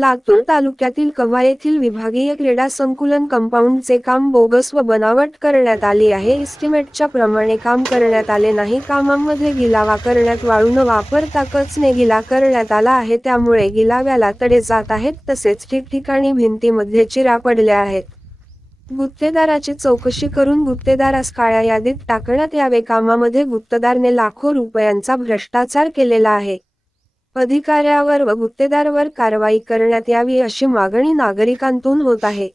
लातूर तालुक्यातील कव्हा येथील विभागीय क्रीडा संकुलन कंपाऊंडचे काम बोगस व बनावट करण्यात आली आहे. इस्टिमेटच्या प्रमाणे काम करण्यात आले नाही. कामांमध्ये गिलावा करण्यात वाळू न वापरता कचने गिला करण्यात आला आहे. त्यामुळे गिलाव्याला तडे जात आहेत. तसेच ठिकठिकाणी भिंतीमध्ये चिरा पडल्या आहेत. गुत्तेदाराची चौकशी करून गुत्तेदारास काळ्या यादीत टाकण्यात यावे. कामामध्ये गुत्तेदारने लाखो रुपयांचा भ्रष्टाचार केलेला आहे. अधिकाऱ्यावर व गुत्तेदारवर कारवाई करण्यात यावी अशी मागणी नागरिकांतून होत आहे.